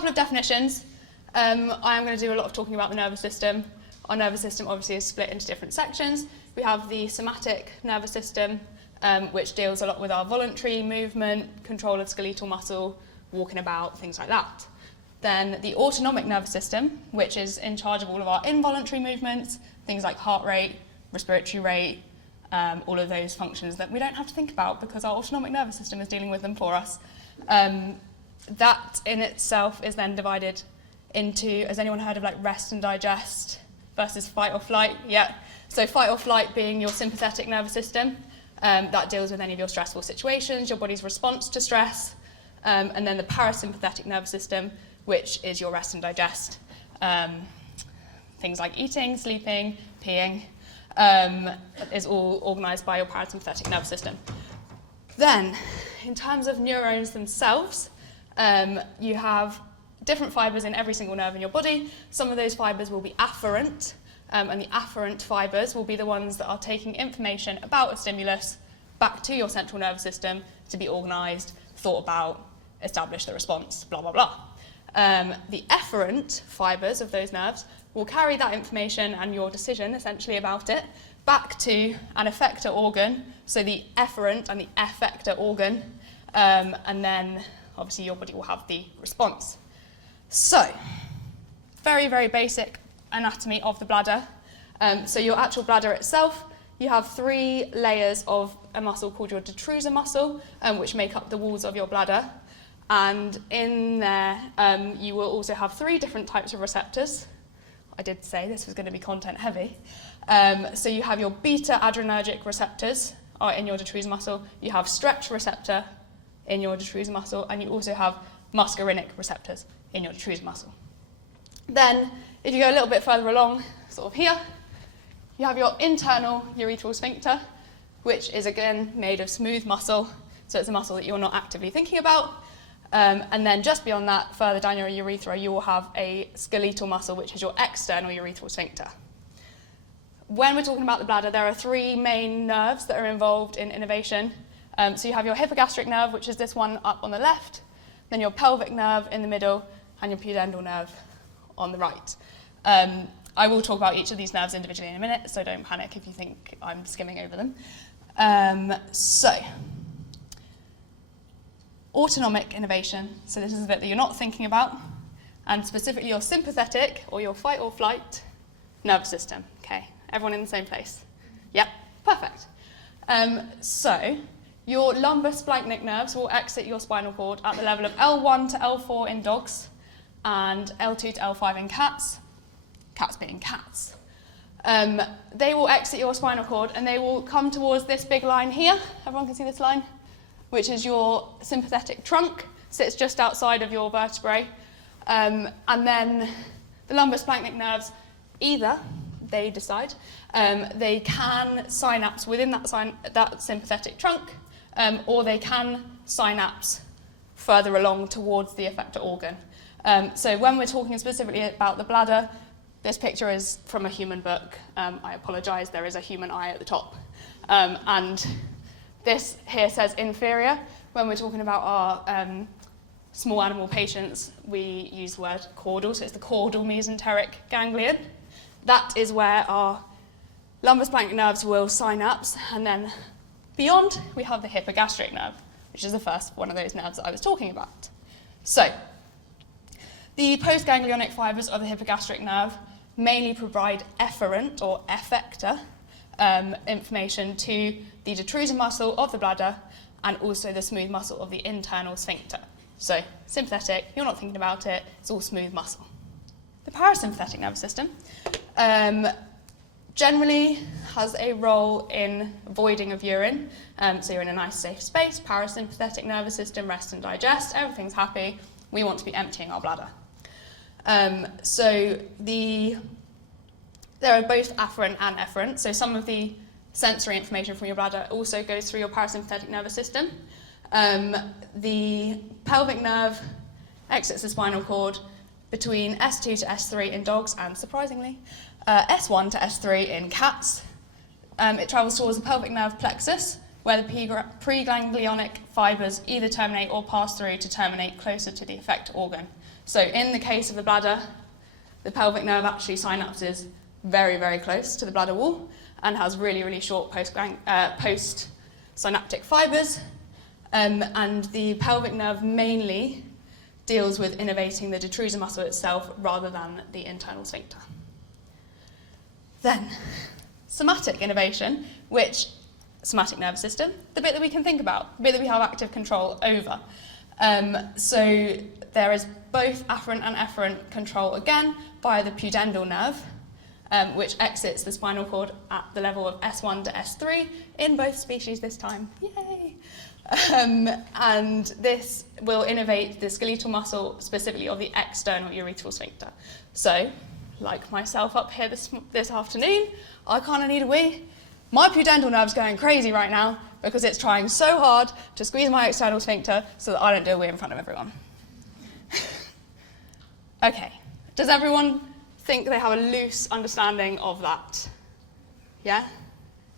couple of definitions. I am going to do a lot of talking about the nervous system. Our nervous system obviously is split into different sections. We have the somatic nervous system, which deals a lot with our voluntary movement, control of skeletal muscle, walking about, things like that. Then the autonomic nervous system, which is in charge of all of our involuntary movements, things like heart rate, respiratory rate, all of those functions that we don't have to think about because our autonomic nervous system is dealing with them for us. That in itself is then divided into, has anyone heard of like rest and digest versus fight or flight? Yeah. So fight or flight being your sympathetic nervous system, that deals with any of your stressful situations, your body's response to stress, and then the parasympathetic nervous system, which is your rest and digest, things like eating, sleeping, peeing, is all organised by your parasympathetic nervous system. Then, in terms of neurons themselves, you have different fibres in every single nerve in your body. Some of those fibres will be afferent, and the afferent fibres will be the ones that are taking information about a stimulus back to your central nervous system to be organised, thought about, establish the response, blah, blah, blah. The efferent fibres of those nerves will carry that information and your decision, essentially, about it, back to an effector organ, so the efferent and the effector organ, and then, obviously, your body will have the response. So, very, very basic anatomy of the bladder. So your actual bladder itself, you have 3 layers of a muscle called your detrusor muscle, which make up the walls of your bladder. And in there, you will also have 3 different types of receptors. I did say this was going to be content heavy. So you have your beta adrenergic receptors are in your detrusor muscle, you have stretch receptor in your detrusor muscle, and you also have muscarinic receptors in your detrusor muscle. Then, if you go a little bit further along, sort of here, you have your internal urethral sphincter, which is again made of smooth muscle, so it's a muscle that you're not actively thinking about. And then just beyond that, further down your urethra, you will have a skeletal muscle, which is your external urethral sphincter. When we're talking about the bladder, there are 3 main nerves that are involved in innervation. So you have your hypogastric nerve, which is this one up on the left, then your pelvic nerve in the middle, and your pudendal nerve on the right. I will talk about each of these nerves individually in a minute, so don't panic if you think I'm skimming over them. So, autonomic innervation, so this is the bit that you're not thinking about, and specifically your sympathetic, or your fight or flight, nervous system. Okay, everyone in the same place? Yep, perfect. So, your lumbar splanchnic nerves will exit your spinal cord at the level of L1 to L4 in dogs, and L2 to L5 in cats, cats being cats. They will exit your spinal cord and they will come towards this big line here. Everyone can see this line? Which is your sympathetic trunk, sits just outside of your vertebrae. And then the lumbar splanchnic nerves, either they decide, they can synapse within that sympathetic trunk, or they can synapse further along towards the effector organ. So when we're talking specifically about the bladder, this picture is from a human book. I apologise, there is a human eye at the top. And this here says inferior. When we're talking about our small animal patients, we use the word caudal, so it's the caudal mesenteric ganglion. That is where our lumbar splanchnic nerves will synapse, and then beyond we have the hypogastric nerve, which is the first one of those nerves that I was talking about. So, the postganglionic fibres of the hypogastric nerve mainly provide efferent or effector information to the detrusor muscle of the bladder and also the smooth muscle of the internal sphincter. So, sympathetic, you're not thinking about it, it's all smooth muscle. The parasympathetic nervous system generally has a role in voiding of urine. So you're in a nice safe space, parasympathetic nervous system, rest and digest, everything's happy, we want to be emptying our bladder. There are both afferent and efferent, so some of the sensory information from your bladder also goes through your parasympathetic nervous system. The pelvic nerve exits the spinal cord between S2 to S3 in dogs and, surprisingly, S1 to S3 in cats. It travels towards the pelvic nerve plexus, where the preganglionic fibres either terminate or pass through to terminate closer to the effector organ. So in the case of the bladder, the pelvic nerve actually synapses very, very close to the bladder wall and has really, really short post-synaptic fibres. And the pelvic nerve mainly deals with innervating the detrusor muscle itself rather than the internal sphincter. Then, somatic innervation, which somatic nervous system, the bit that we can think about, the bit that we have active control over. So there is both afferent and efferent control again via the pudendal nerve, which exits the spinal cord at the level of S1 to S3 in both species this time. Yay! And this will innervate the skeletal muscle, specifically of the external urethral sphincter. So, like myself up here this afternoon, I kind of need a wee. My pudendal nerve's going crazy right now because it's trying so hard to squeeze my external sphincter so that I don't do a wee in front of everyone. Okay, does everyone think they have a loose understanding of that? Yeah?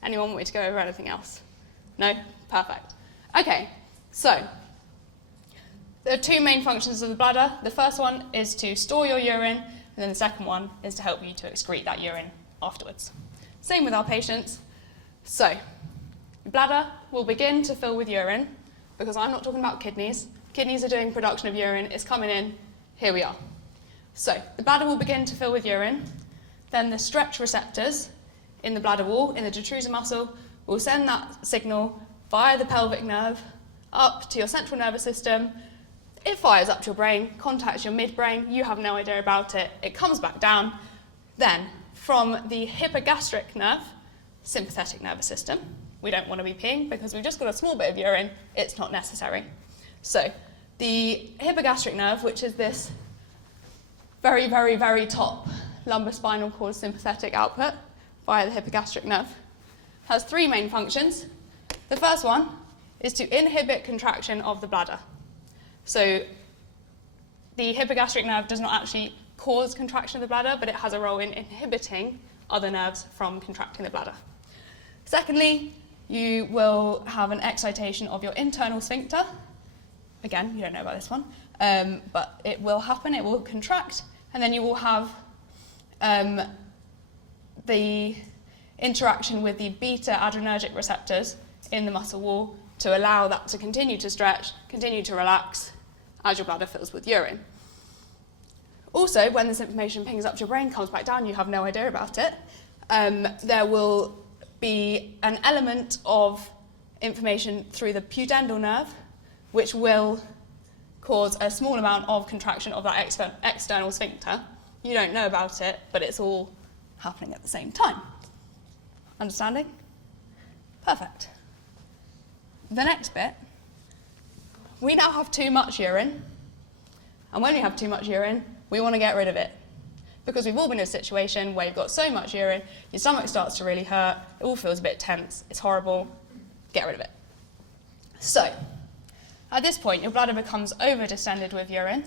Anyone want me to go over anything else? No? Perfect. Okay, so there are two main functions of the bladder. The first one is to store your urine, and then the second one is to help you to excrete that urine afterwards. Same with our patients. So, your bladder will begin to fill with urine, because I'm not talking about kidneys. Kidneys are doing production of urine, it's coming in, here we are. So, the bladder will begin to fill with urine, then the stretch receptors in the bladder wall, in the detrusor muscle, will send that signal via the pelvic nerve up to your central nervous system. It fires up to your brain, contacts your midbrain, you have no idea about it, it comes back down. Then, from the hypogastric nerve, sympathetic nervous system, we don't want to be peeing because we've just got a small bit of urine, it's not necessary. So, the hypogastric nerve, which is this very, very, very top lumbar-spinal cord sympathetic output via the hypogastric nerve, has three main functions. The first one is to inhibit contraction of the bladder. So the hypogastric nerve does not actually cause contraction of the bladder, but it has a role in inhibiting other nerves from contracting the bladder. Secondly, you will have an excitation of your internal sphincter. Again, you don't know about this one, but it will happen, it will contract, and then you will have the interaction with the beta adrenergic receptors in the muscle wall to allow that to continue to stretch, continue to relax as your bladder fills with urine. Also, when this information pings up to your brain, comes back down, you have no idea about it, there will be an element of information through the pudendal nerve, which will cause a small amount of contraction of that external sphincter. You don't know about it, but it's all happening at the same time. Understanding? Perfect. The next bit, we now have too much urine, and when we have too much urine, we want to get rid of it. Because we've all been in a situation where you've got so much urine, your stomach starts to really hurt, it all feels a bit tense, it's horrible, get rid of it. So, at this point, your bladder becomes over-distended with urine.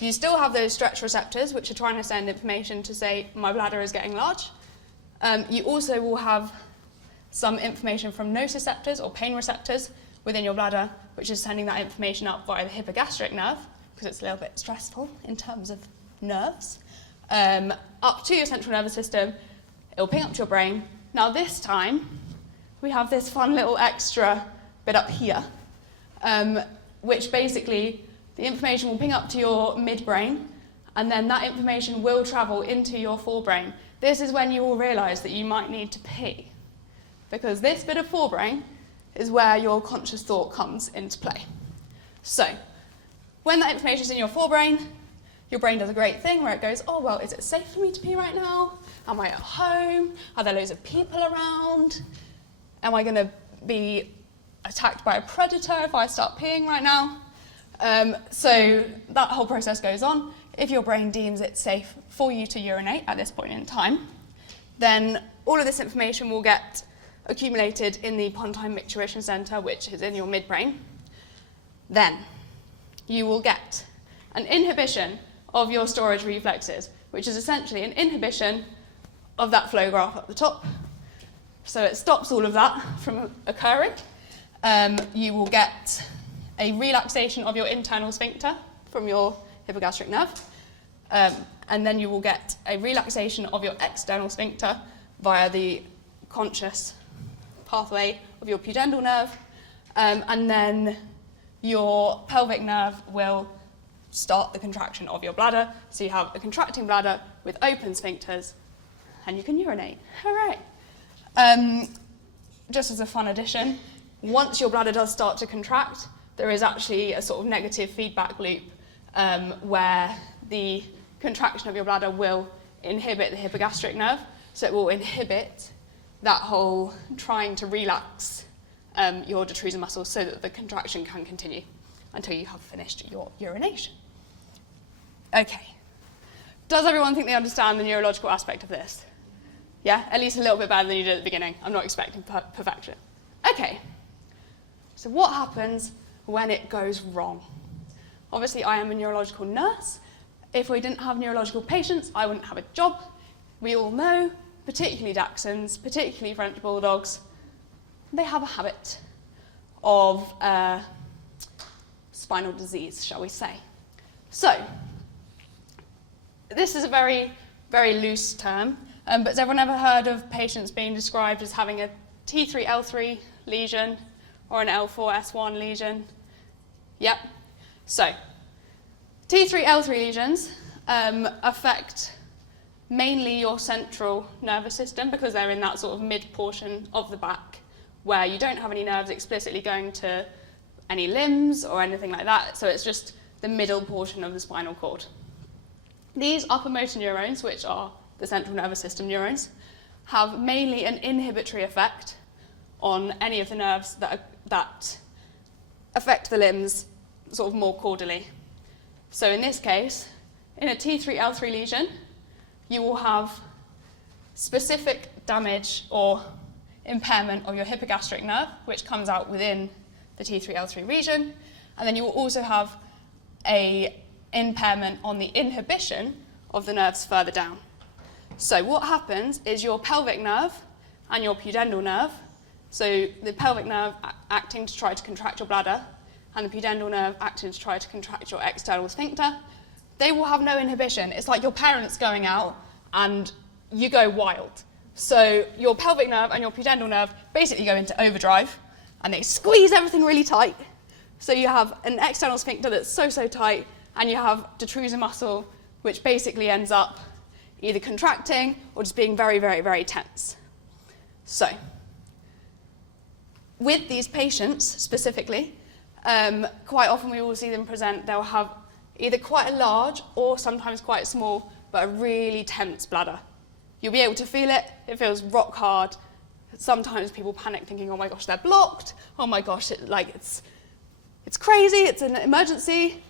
You still have those stretch receptors, which are trying to send information to say, my bladder is getting large. You also will have some information from nociceptors or pain receptors within your bladder, which is sending that information up via the hypogastric nerve, because it's a little bit stressful in terms of nerves, up to your central nervous system. It will ping up to your brain. Now this time, we have this fun little extra bit up here, which basically, the information will ping up to your midbrain, and then that information will travel into your forebrain. This is when you will realise that you might need to pee, because this bit of forebrain is where your conscious thought comes into play. So, when that information is in your forebrain, your brain does a great thing where it goes, oh, well, is it safe for me to pee right now? Am I at home? Are there loads of people around? Am I going to be attacked by a predator if I start peeing right now? So that whole process goes on. If your brain deems it safe for you to urinate at this point in time, then all of this information will get accumulated in the pontine micturition centre, which is in your midbrain. Then you will get an inhibition of your storage reflexes, which is essentially an inhibition of that flow graph at the top. So it stops all of that from occurring. You will get a relaxation of your internal sphincter from your hypogastric nerve. And then you will get a relaxation of your external sphincter via the conscious pathway of your pudendal nerve. And then your pelvic nerve will start the contraction of your bladder. So you have a contracting bladder with open sphincters, and you can urinate. Hooray! Just as a fun addition, once your bladder does start to contract, there is actually a sort of negative feedback loop where the contraction of your bladder will inhibit the hypogastric nerve. So it will inhibit that whole trying to relax your detrusor muscles so that the contraction can continue until you have finished your urination. Okay. Does everyone think they understand the neurological aspect of this? Yeah? At least a little bit better than you did at the beginning. I'm not expecting perfection. Okay. So what happens when it goes wrong? Obviously, I am a neurological nurse. If we didn't have neurological patients, I wouldn't have a job. We all know, particularly Dachshunds, particularly French Bulldogs, they have a habit of spinal disease, shall we say. So, this is a very, very loose term, but has everyone ever heard of patients being described as having a T3L3 lesion or an L4S1 lesion? Yep. So, T3L3 lesions affect mainly your central nervous system because they're in that sort of mid portion of the back where you don't have any nerves explicitly going to any limbs or anything like that, so it's just the middle portion of the spinal cord. These upper motor neurons, which are the central nervous system neurons, have mainly an inhibitory effect on any of the nerves that affect the limbs sort of more caudally. So in this case, in a T3L3 lesion, you will have specific damage or impairment of your hypogastric nerve, which comes out within the T3L3 region, and then you will also have an impairment on the inhibition of the nerves further down. So what happens is your pelvic nerve and your pudendal nerve, so the pelvic nerve acting to try to contract your bladder, and the pudendal nerve acting to try to contract your external sphincter, they will have no inhibition. It's like your parents going out and you go wild. So your pelvic nerve and your pudendal nerve basically go into overdrive and they squeeze everything really tight. So you have an external sphincter that's so tight, and you have detrusor muscle which basically ends up either contracting or just being very, very, very tense. So with these patients specifically, quite often we will see them present, they'll have either quite a large or sometimes quite small, but a really tense bladder. You'll be able to feel it, it feels rock hard. Sometimes people panic thinking, oh my gosh, they're blocked, oh my gosh, it's crazy, it's an emergency.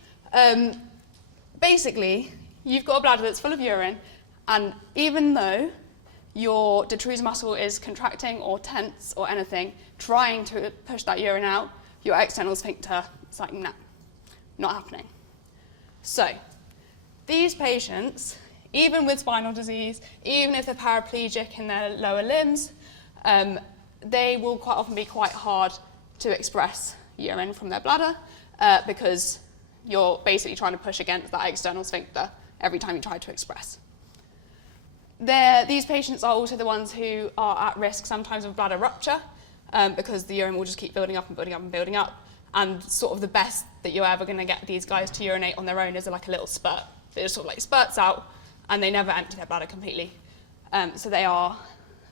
Basically, you've got a bladder that's full of urine, and even though your detrusor muscle is contracting or tense or anything, trying to push that urine out, your external sphincter is like, no, not happening. So, these patients, even with spinal disease, even if they're paraplegic in their lower limbs, they will quite often be quite hard to express urine from their bladder because you're basically trying to push against that external sphincter every time you try to express. These patients are also the ones who are at risk sometimes of bladder rupture because the urine will just keep building up and building up and building up, and sort of the best that you're ever going to get these guys to urinate on their own is like a little spurt. It just sort of like spurts out and they never empty their bladder completely. So they are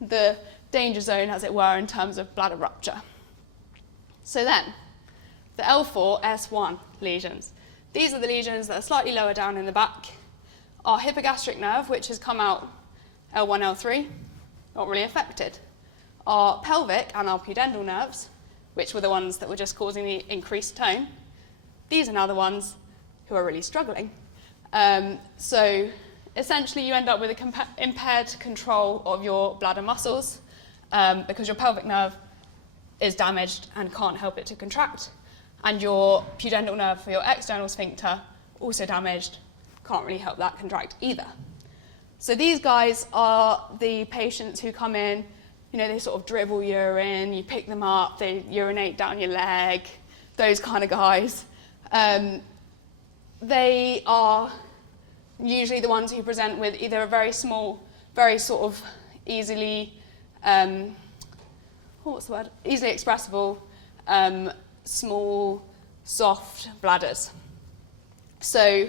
the danger zone, as it were, in terms of bladder rupture. So then, the L4S1 lesions. These are the lesions that are slightly lower down in the back. Our hypogastric nerve, which has come out L1, L3, not really affected. Our pelvic and our pudendal nerves, which were the ones that were just causing the increased tone, these are now the ones who are really struggling. So essentially you end up with an impaired control of your bladder muscles because your pelvic nerve is damaged and can't help it to contract, and your pudendal nerve for your external sphincter also damaged, can't really help that contract either. So these guys are the patients who come in, you know, they sort of dribble urine, you pick them up, they urinate down your leg, those kind of guys. they are usually the ones who present with either a very small, very sort of easily, easily expressible, small, soft bladders. So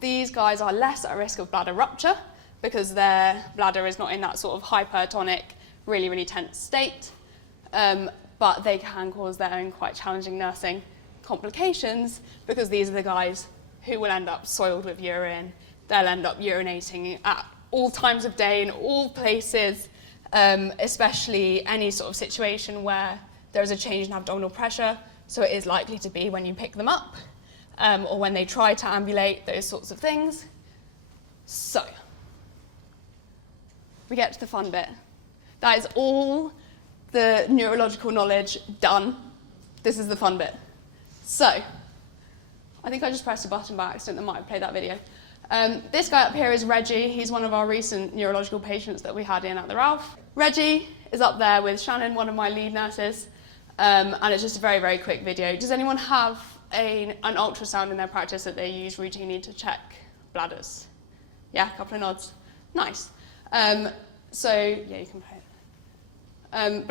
these guys are less at risk of bladder rupture because their bladder is not in that sort of hypertonic, really, really tense state, but they can cause their own quite challenging nursing complications because these are the guys who will end up soiled with urine. They'll end up urinating at all times of day in all places, especially any sort of situation where there is a change in abdominal pressure, so it is likely to be when you pick them up or when they try to ambulate, those sorts of things. So, we get to the fun bit. That is all the neurological knowledge done. This is the fun bit. So, I think I just pressed a button by accident that might have played that video. This guy up here is Reggie. He's one of our recent neurological patients that we had in at the Ralph. Reggie is up there with Shannon, one of my lead nurses, and it's just a very, very quick video. Does anyone have an ultrasound in their practice that they use routinely to check bladders? Yeah, a couple of nods. Nice. So, yeah, you can play it.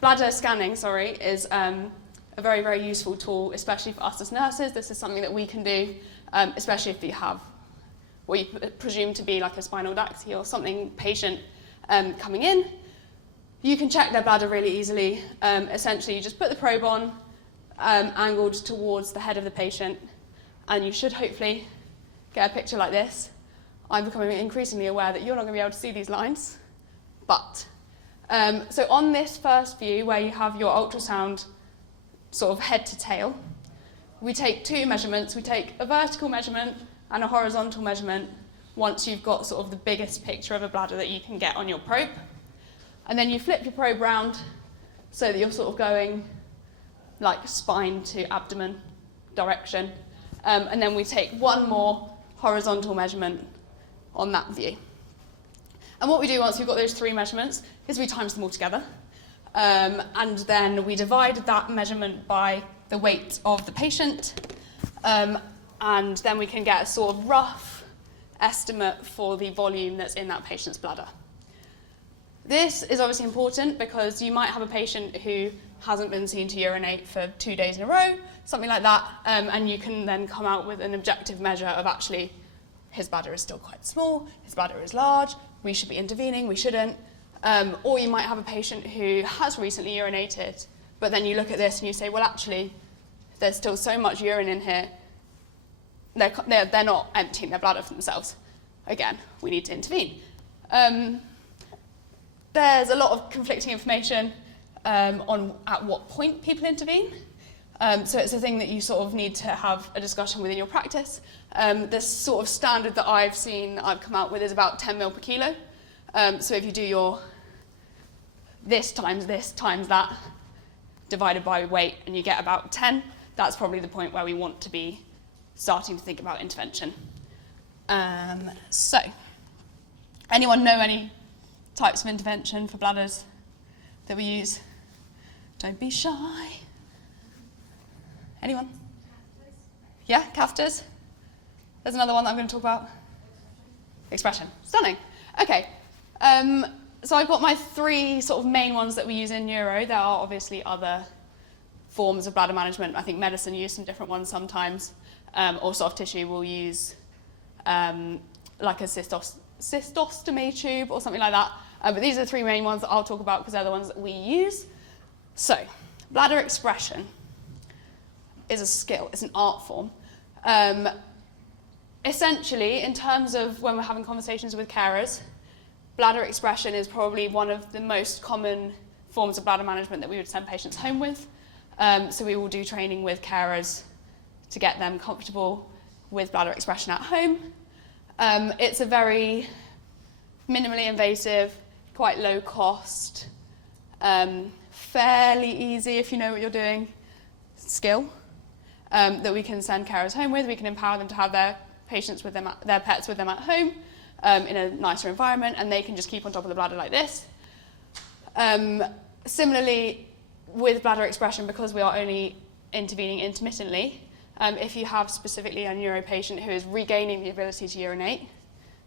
Bladder scanning, is a very, very useful tool, especially for us as nurses. This is something that we can do, especially if you have what you presume to be like a spinal ducty or something patient coming in. You can check their bladder really easily. Essentially, you just put the probe on, angled towards the head of the patient, and you should hopefully get a picture like this. I'm becoming increasingly aware that you're not going to be able to see these lines, but so on this first view where you have your ultrasound sort of head to tail, we take two measurements. We take a vertical measurement and a horizontal measurement once you've got sort of the biggest picture of a bladder that you can get on your probe. And then you flip your probe round so that you're sort of going like spine to abdomen direction. And then we take one more horizontal measurement on that view. And what we do once we've got those three measurements is we times them all together. And then we divide that measurement by the weight of the patient, and then we can get a sort of rough estimate for the volume that's in that patient's bladder. This is obviously important because you might have a patient who hasn't been seen to urinate for 2 days in a row, something like that, and you can then come out with an objective measure of actually his bladder is still quite small, his bladder is large, we should be intervening, we shouldn't. Or you might have a patient who has recently urinated, but then you look at this and you say, well, actually, there's still so much urine in here, they're not emptying their bladder for themselves. Again, we need to intervene. There's a lot of conflicting information on at what point people intervene. So it's a thing that you sort of need to have a discussion within your practice. The sort of standard that I've seen, I've come out with, is about 10 ml per kilo. So if you do your this times that divided by weight and you get about 10, that's probably the point where we want to be starting to think about intervention. So, anyone know any types of intervention for bladders that we use? Don't be shy. Anyone? Catheters. Yeah, catheters. There's another one that I'm going to talk about. Expression. Stunning. Okay. So I've got my three sort of main ones that we use in neuro. There are obviously other forms of bladder management. I think medicine use some different ones sometimes. Or soft tissue will use like a cystostomy tube or something like that. But these are the three main ones that I'll talk about because they're the ones that we use. So, bladder expression is a skill, it's an art form. Essentially, in terms of when we're having conversations with carers, bladder expression is probably one of the most common forms of bladder management that we would send patients home with. So we will do training with carers to get them comfortable with bladder expression at home. It's a very minimally invasive, quite low cost, fairly easy if you know what you're doing, skill that we can send carers home with. We can empower them to have their patients with them, their pets with them at home in a nicer environment, and they can just keep on top of the bladder like this. Similarly, with bladder expression, because we are only intervening intermittently, if you have specifically a neuro patient who is regaining the ability to urinate,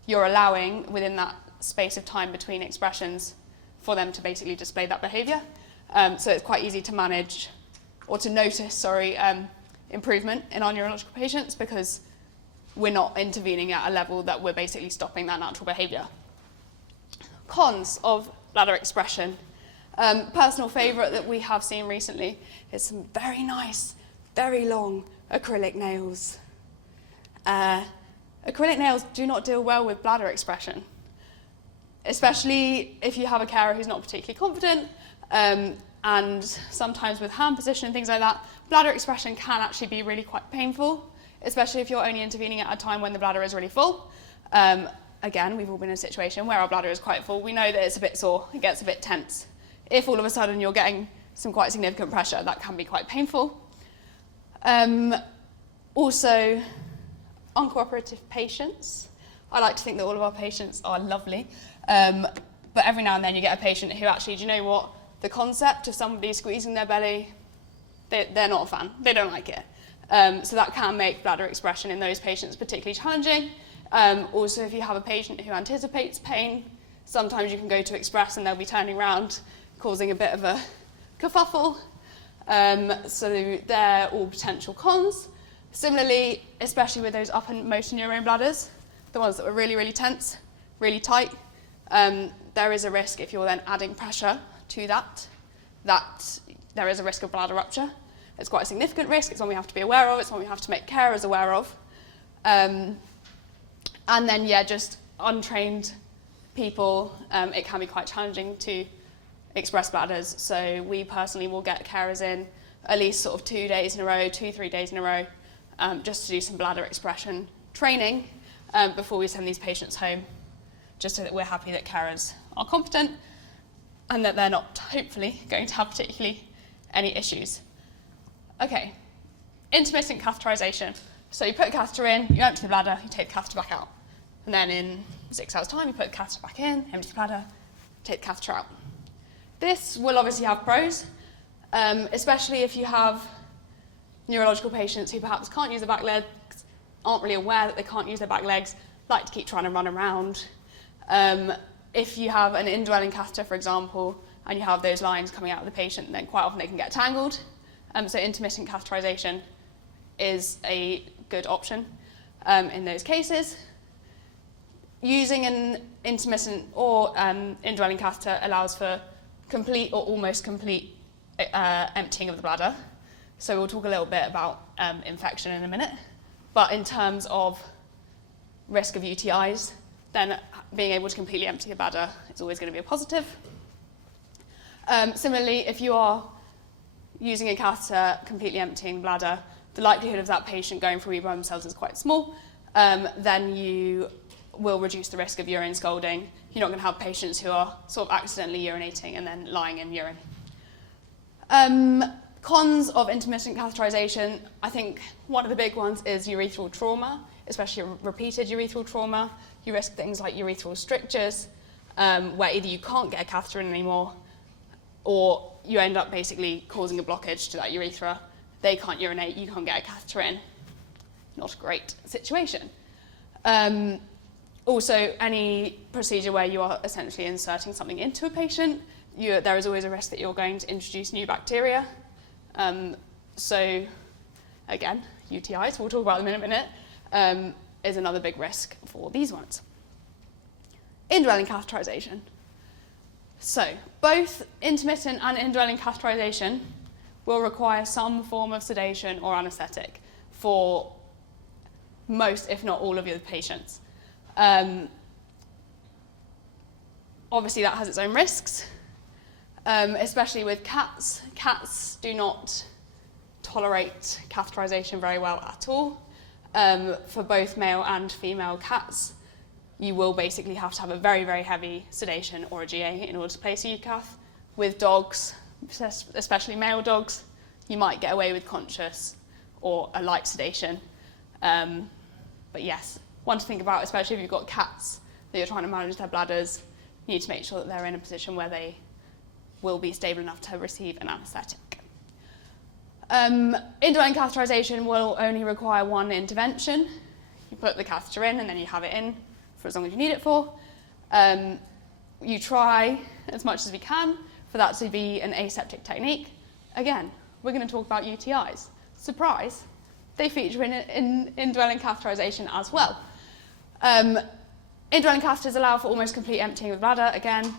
you're allowing within that space of time between expressions for them to basically display that behaviour. So it's quite easy to manage, or to notice, improvement in our neurological patients because we're not intervening at a level that we're basically stopping that natural behaviour. Cons of bladder expression. Personal favourite that we have seen recently is some very nice, very long acrylic nails. Acrylic nails do not deal well with bladder expression, especially if you have a carer who's not particularly confident, and sometimes with hand position and things like that, bladder expression can actually be really quite painful, especially if you're only intervening at a time when the bladder is really full. Again, we've all been in a situation where our bladder is quite full. We know that it's a bit sore, it gets a bit tense. If all of a sudden you're getting some quite significant pressure, that can be quite painful. Also, uncooperative patients. I like to think that all of our patients are lovely, but every now and then you get a patient who actually, do you know what, the concept of somebody squeezing their belly, they're not a fan, they don't like it. So that can make bladder expression in those patients particularly challenging. Also, if you have a patient who anticipates pain, sometimes you can go to express and they'll be turning around, causing a bit of a kerfuffle. So they're all potential cons. Similarly, especially with those uppermost neurone bladders, the ones that were really, really tense, really tight, there is a risk if you're then adding pressure to that there is a risk of bladder rupture. It's quite a significant risk. It's one we have to be aware of. It's one we have to make carers aware of. And then, just untrained people, it can be quite challenging to express bladders. So we personally will get carers in at least sort of 2 days in a row, 2-3 days in a row, just to do some bladder expression training before we send these patients home, just so that we're happy that carers are competent and that they're not, hopefully, going to have particularly any issues. Okay, intermittent catheterization. So you put a catheter in, you empty the bladder, you take the catheter back out. And then in 6 hours' time, you put the catheter back in, empty the bladder, take the catheter out. This will obviously have pros, especially if you have neurological patients who perhaps can't use their back legs, aren't really aware that they can't use their back legs, like to keep trying to run around. If you have an indwelling catheter, for example, and you have those lines coming out of the patient, then quite often they can get tangled. So intermittent catheterization is a good option in those cases. Using an intermittent or indwelling catheter allows for complete or almost complete emptying of the bladder. So we'll talk a little bit about infection in a minute. But in terms of risk of UTIs, then being able to completely empty the bladder is always going to be a positive. Similarly, if you are using a catheter completely emptying the bladder, the likelihood of that patient going for a wee by themselves is quite small. Then you will reduce the risk of urine scalding. You're not going to have patients who are sort of accidentally urinating and then lying in urine. Cons of intermittent catheterization, I think one of the big ones is urethral trauma, especially repeated urethral trauma. You risk things like urethral strictures, where either you can't get a catheter in anymore, or you end up basically causing a blockage to that urethra. They can't urinate, you can't get a catheter in. Not a great situation. Also, any procedure where you are essentially inserting something into a patient, there is always a risk that you're going to introduce new bacteria. So, again, UTIs, we'll talk about them in a minute, is another big risk for these ones. Indwelling catheterization. So, both intermittent and indwelling catheterization will require some form of sedation or anaesthetic for most, if not all, of your patients. Obviously, that has its own risks, especially with cats. Cats do not tolerate catheterization very well at all. For both male and female cats, you will basically have to have a very, very heavy sedation or a GA in order to place a UCath. With dogs, especially male dogs, you might get away with conscious or a light sedation. But yes, one to think about, especially if you've got cats that you're trying to manage their bladders, you need to make sure that they're in a position where they will be stable enough to receive an anaesthetic. Indwelling catheterization will only require one intervention. You put the catheter in and then you have it in for as long as you need it for. You try as much as we can for that to be an aseptic technique. Again, we're going to talk about UTIs. Surprise, they feature in indwelling catheterization as well. Indwelling catheters allow for almost complete emptying of the bladder. Again,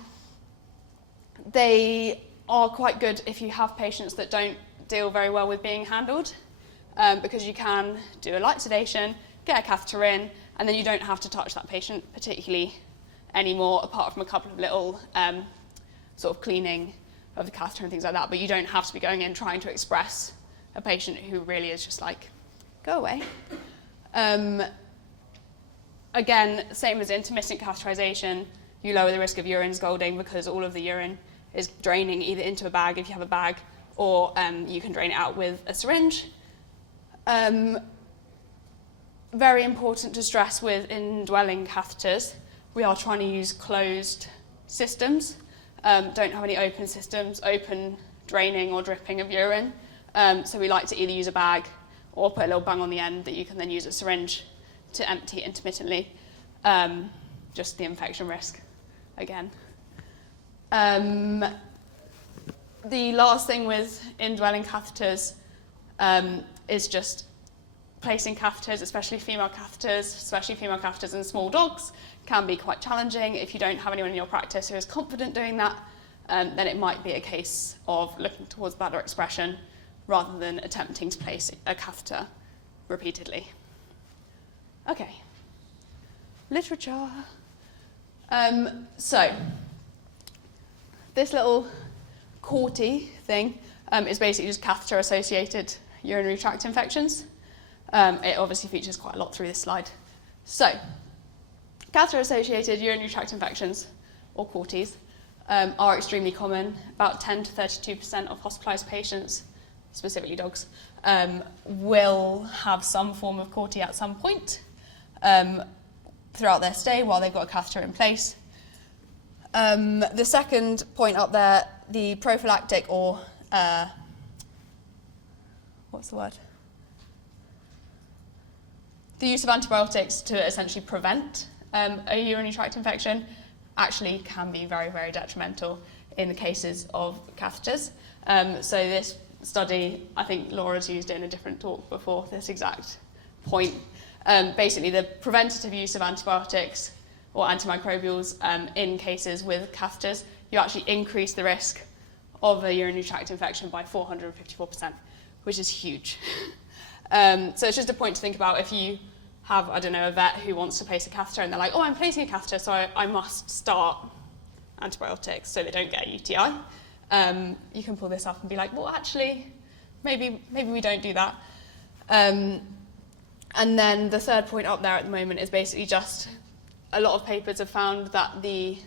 they are quite good if you have patients that don't deal very well with being handled, because you can do a light sedation, get a catheter in, and then you don't have to touch that patient particularly anymore, apart from a couple of little sort of cleaning of the catheter and things like that. But you don't have to be going in trying to express a patient who really is just like, go away. Again, same as intermittent catheterization, you lower the risk of urine scalding because all of the urine is draining either into a bag if you have a bag, or you can drain it out with a syringe. Very important to stress with indwelling catheters, we are trying to use closed systems. Don't have any open systems, open draining or dripping of urine. So we like to either use a bag or put a little bung on the end that you can then use a syringe to empty intermittently. Just the infection risk again. The last thing with indwelling catheters is just placing catheters, especially female catheters in small dogs, can be quite challenging. If you don't have anyone in your practice who is confident doing that, then it might be a case of looking towards bladder expression rather than attempting to place a catheter repeatedly. Okay, literature. So, this little CORTI thing is basically just catheter-associated urinary tract infections. It obviously features quite a lot through this slide. So, catheter-associated urinary tract infections, or CORTIs, are extremely common. About 10 to 32% of hospitalised patients, specifically dogs, will have some form of CORTI at some point throughout their stay while they've got a catheter in place. The second point up there, the prophylactic or what's the word? The use of antibiotics to essentially prevent a urinary tract infection actually can be very, very detrimental in the cases of catheters. So this study, I think Laura's used it in a different talk before, this exact point. Basically, the preventative use of antibiotics or antimicrobials in cases with catheters, you actually increase the risk of a urinary tract infection by 454%, which is huge. So it's just a point to think about if you have, I don't know, a vet who wants to place a catheter and they're like, oh, I'm placing a catheter, so I must start antibiotics so they don't get a UTI. You can pull this up and be like, well, actually, maybe we don't do that. And then the third point up there at the moment is basically just a lot of papers have found that the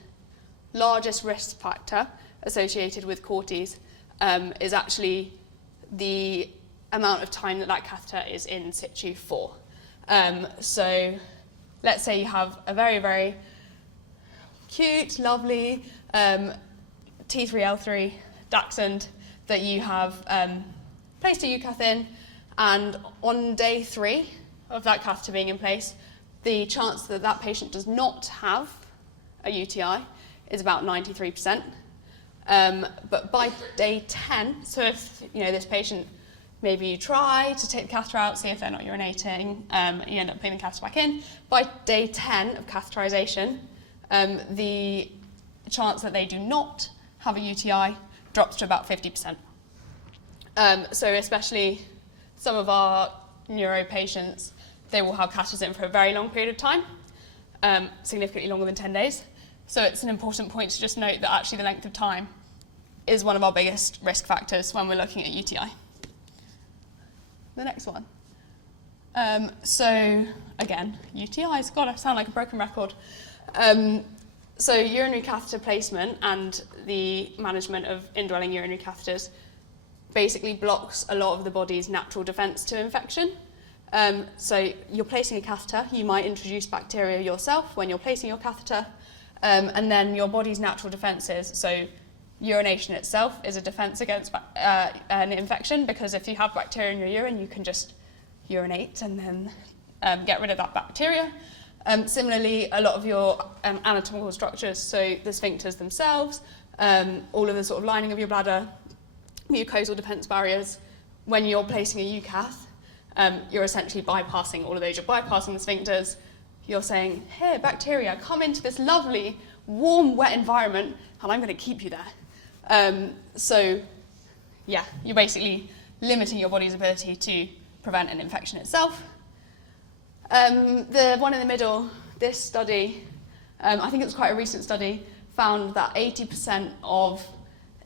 largest risk factor associated with CORTIs is actually the amount of time that catheter is in situ for. So let's say you have a very, very cute, lovely T3L3 dachshund that you have placed a UCath in, and on day 3 of that catheter being in place, the chance that that patient does not have a UTI is about 93%. But by day 10, so if this patient, maybe you try to take the catheter out, see if they're not urinating, you end up putting the catheter back in. By day 10 of catheterization, the chance that they do not have a UTI drops to about 50%. So especially some of our neuro patients, they will have catheters in for a very long period of time, significantly longer than 10 days. So it's an important point to just note that actually the length of time is one of our biggest risk factors when we're looking at UTI. The next one. So again, UTIs, God, I sound like a broken record. So urinary catheter placement and the management of indwelling urinary catheters basically blocks a lot of the body's natural defense to infection. So you're placing a catheter, you might introduce bacteria yourself when you're placing your catheter, and then your body's natural defenses, so urination itself is a defense against an infection, because if you have bacteria in your urine, you can just urinate and then get rid of that bacteria. Similarly, a lot of your anatomical structures, so the sphincters themselves, all of the sort of lining of your bladder, mucosal defense barriers, when you're placing a UCath, you're essentially bypassing all of those. You're bypassing the sphincters. You're saying, here, bacteria, come into this lovely, warm, wet environment, and I'm going to keep you there. So, yeah, you're basically limiting your body's ability to prevent an infection itself. The one in the middle, this study, I think it was quite a recent study, found that 80% of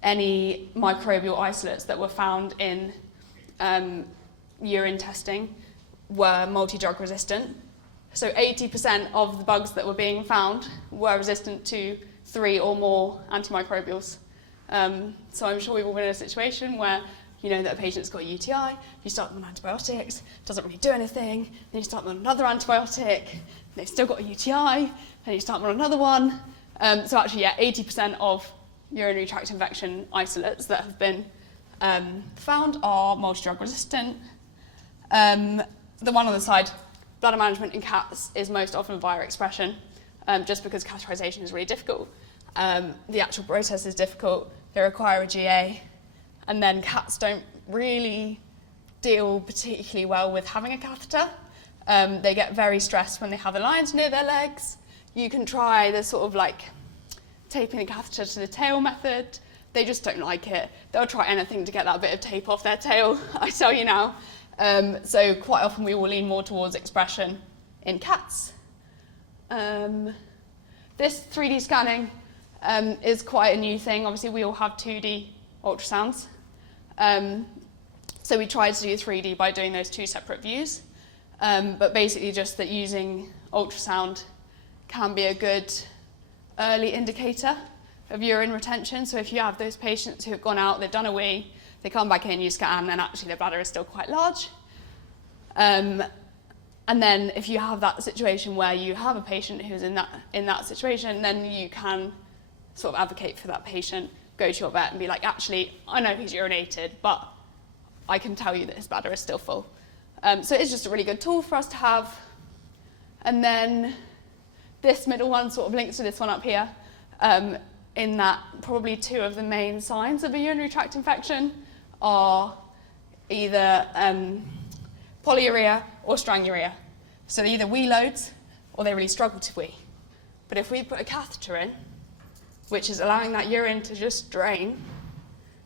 any microbial isolates that were found in urine testing were multi-drug resistant. So 80% of the bugs that were being found were resistant to 3 or more antimicrobials. So I'm sure we've all been in a situation where you know that a patient's got a UTI, you start them on antibiotics, doesn't really do anything, then you start them on another antibiotic, they've still got a UTI, and you start them on another one. So actually, yeah, 80% of urinary tract infection isolates that have been found are multi-drug resistant. The one on the side, bladder management in cats is most often via expression, just because catheterization is really difficult. The actual process is difficult, they require a GA, and then cats don't really deal particularly well with having a catheter. They get very stressed when they have the lines near their legs. You can try the sort of like taping the catheter to the tail method. They just don't like it. They'll try anything to get that bit of tape off their tail, I tell you now. So quite often we will lean more towards expression in cats. This 3D scanning is quite a new thing. Obviously we all have 2D ultrasounds. So we tried to do 3D by doing those 2 separate views. But basically just that using ultrasound can be a good early indicator of urine retention. So if you have those patients who have gone out, they've done a wee, they come back in, you scan, and actually their bladder is still quite large. And then if you have that situation where you have a patient who's in that situation, then you can sort of advocate for that patient, go to your vet and be like, actually, I know he's urinated, but I can tell you that his bladder is still full. So it's just a really good tool for us to have. And then this middle one sort of links to this one up here, in that probably 2 of the main signs of a urinary tract infection are either polyuria or stranguria. So they either wee loads or they really struggle to wee. But if we put a catheter in, which is allowing that urine to just drain,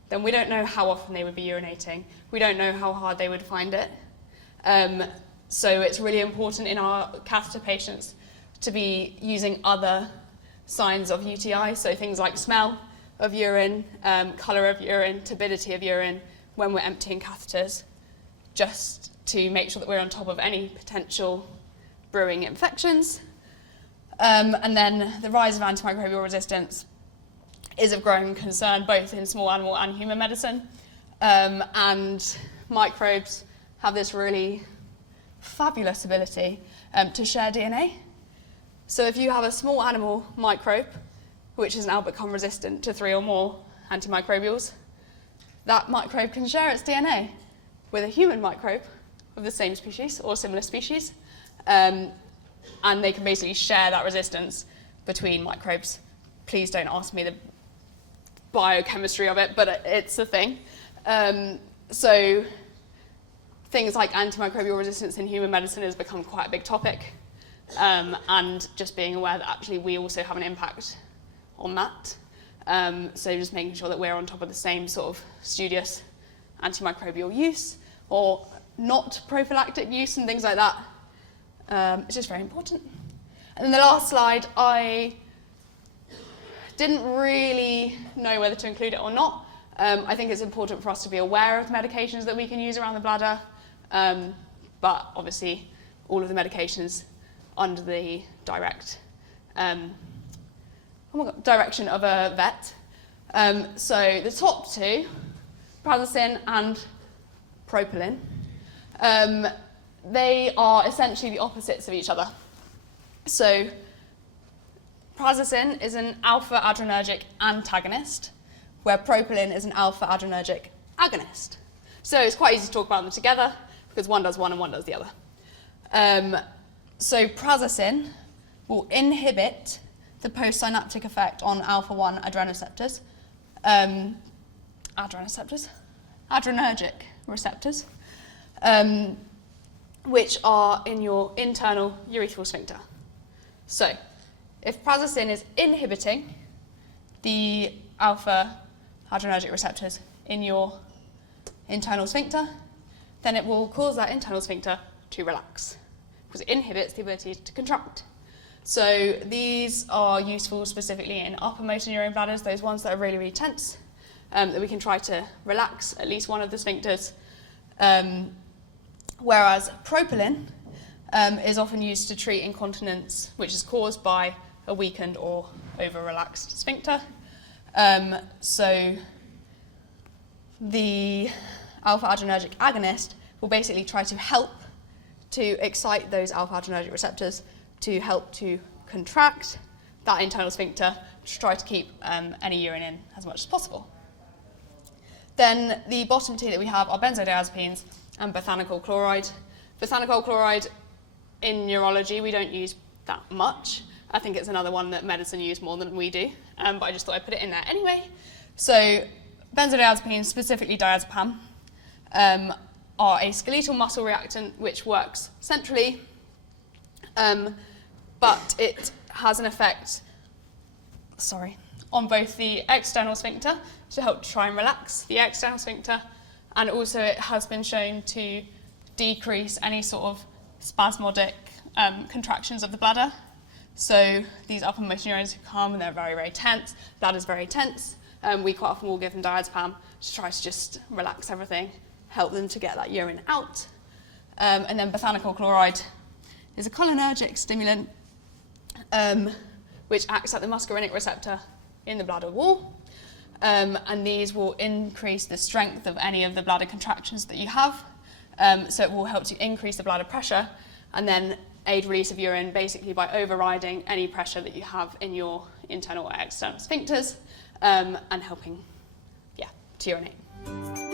then we don't know how often they would be urinating. We don't know how hard they would find it. So it's really important in our catheter patients to be using other signs of UTI, so things like smell of urine, colour of urine, turbidity of urine when we're emptying catheters, just to make sure that we're on top of any potential brewing infections. And then the rise of antimicrobial resistance is of growing concern both in small animal and human medicine. And microbes have this really fabulous ability to share DNA. So if you have a small animal microbe, which has now become resistant to 3 or more antimicrobials, that microbe can share its DNA with a human microbe of the same species or similar species, and they can basically share that resistance between microbes. Please don't ask me the biochemistry of it, but it's a thing. So things like antimicrobial resistance in human medicine has become quite a big topic, and just being aware that actually we also have an impact on that. So just making sure that we're on top of the same sort of studious antimicrobial use or not prophylactic use and things like that. It's just very important. And then the last slide, I didn't really know whether to include it or not. I think it's important for us to be aware of medications that we can use around the bladder, but obviously all of the medications under the direct direction of a vet. So the top 2, prazosin and propylene, they are essentially the opposites of each other. So prazosin is an alpha adrenergic antagonist, where propylene is an alpha adrenergic agonist. So it's quite easy to talk about them together because one does one and one does the other. So prazosin will inhibit the postsynaptic effect on alpha-1 adrenoceptors, adrenergic receptors, which are in your internal urethral sphincter. So if prazosin is inhibiting the alpha adrenergic receptors in your internal sphincter, then it will cause that internal sphincter to relax because it inhibits the ability to contract. So these are useful specifically in upper motor neurone bladders, those ones that are really, really tense, that we can try to relax at least one of the sphincters. Whereas propylene is often used to treat incontinence, which is caused by a weakened or over-relaxed sphincter. So the alpha adrenergic agonist will basically try to help to excite those alpha adrenergic receptors to help to contract that internal sphincter to try to keep any urine in as much as possible. Then the bottom two that we have are benzodiazepines and bethanyl chloride. Bethanyl chloride in neurology we don't use that much. I think it's another one that medicine use more than we do, but I just thought I'd put it in there anyway. So benzodiazepines, specifically diazepam, are a skeletal muscle reactant which works centrally, but it has an effect on both the external sphincter to help try and relax the external sphincter, and also it has been shown to decrease any sort of spasmodic contractions of the bladder. So these upper motor neurons who come and they're very, very tense, bladder's very tense, we quite often will give them diazepam to try to just relax everything, help them to get that urine out. And then bethanyl chloride is a cholinergic stimulant which acts at the muscarinic receptor in the bladder wall. And these will increase the strength of any of the bladder contractions that you have. So it will help to increase the bladder pressure and then aid release of urine basically by overriding any pressure that you have in your internal or external sphincters and helping to urinate.